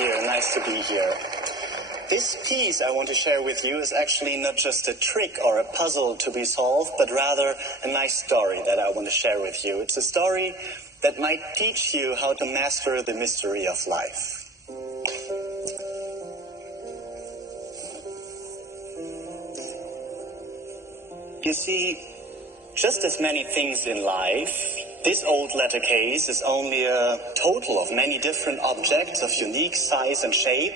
here. Nice to be here. This piece I want to share with you is actually not just a trick or a puzzle to be solved, but rather a nice story that I want to share with you. It's a story that might teach you how to master the mystery of life. You see, just as many things in life, this old letter case is only a total of many different objects of unique size and shape,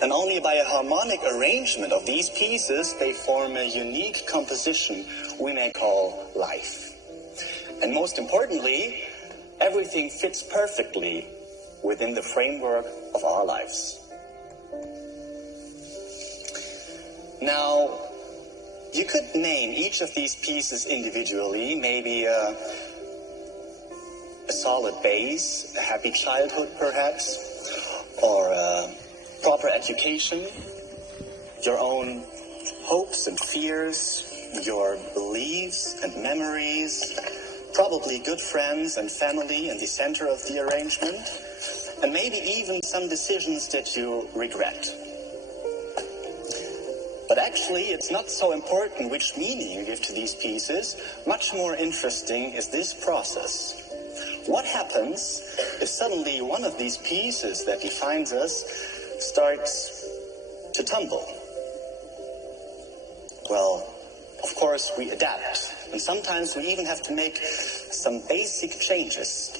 and only by a harmonic arrangement of these pieces they form a unique composition we may call life. And most importantly, everything fits perfectly within the framework of our lives. Now, you could name each of these pieces individually, maybe a solid base, a happy childhood perhaps, or a proper education, your own hopes and fears, your beliefs and memories, probably good friends and family in the center of the arrangement, and maybe even some decisions that you regret. But actually, it's not so important which meaning you give to these pieces. Much more interesting is this process. What happens if suddenly one of these pieces that defines us starts to tumble? Well, of course, we adapt. And sometimes we even have to make some basic changes.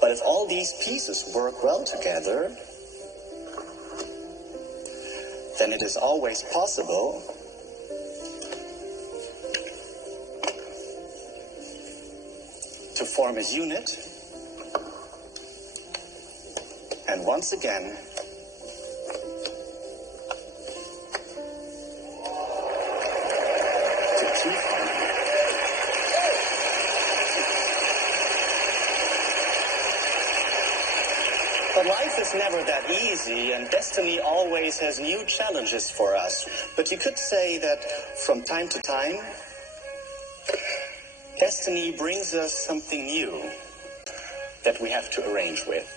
But if all these pieces work well together, then it is always possible to form a unit and once again to keep harmony. But life is never that easy, and destiny always has new challenges for us. But you could say that from time to time, destiny brings us something new that we have to arrange with.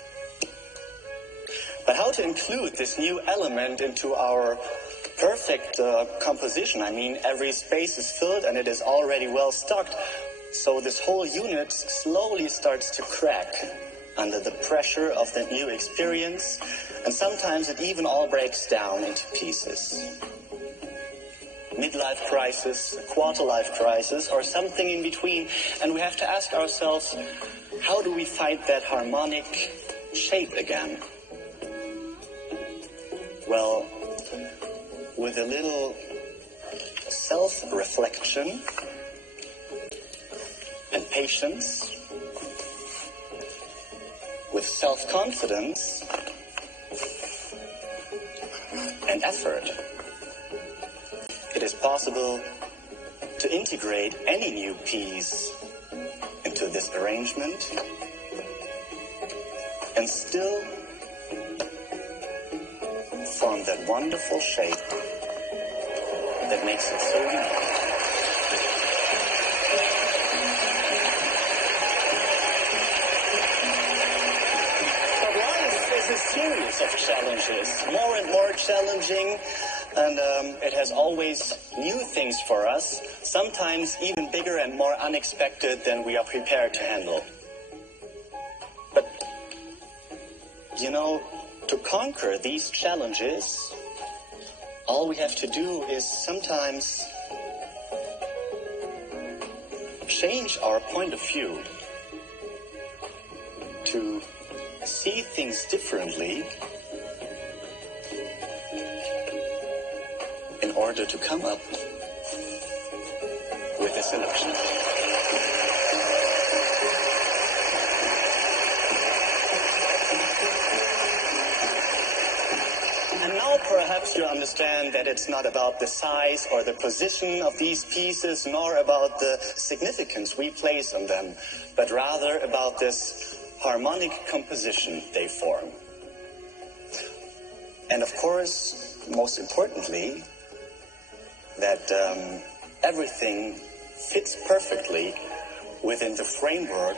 But how to include this new element into our perfect composition? I mean, every space is filled and it is already well stocked. So this whole unit slowly starts to crack under the pressure of the new experience, and sometimes it even all breaks down into pieces. Midlife crisis, quarter-life crisis, or something in between, and we have to ask ourselves, how do we find that harmonic shape again? Well, with a little self-reflection and patience, with self-confidence and effort, it is possible to integrate any new piece into this arrangement and still form that wonderful shape that makes it so unique. A series of challenges, more and more challenging, and it has always new things for us, sometimes even bigger and more unexpected than we are prepared to handle. But, you know, to conquer these challenges, all we have to do is sometimes change our point of view to see things differently in order to come up with a solution. And now perhaps you understand that it's not about the size or the position of these pieces, nor about the significance we place on them, but rather about this harmonic composition they form. And of course, most importantly, that everything fits perfectly within the framework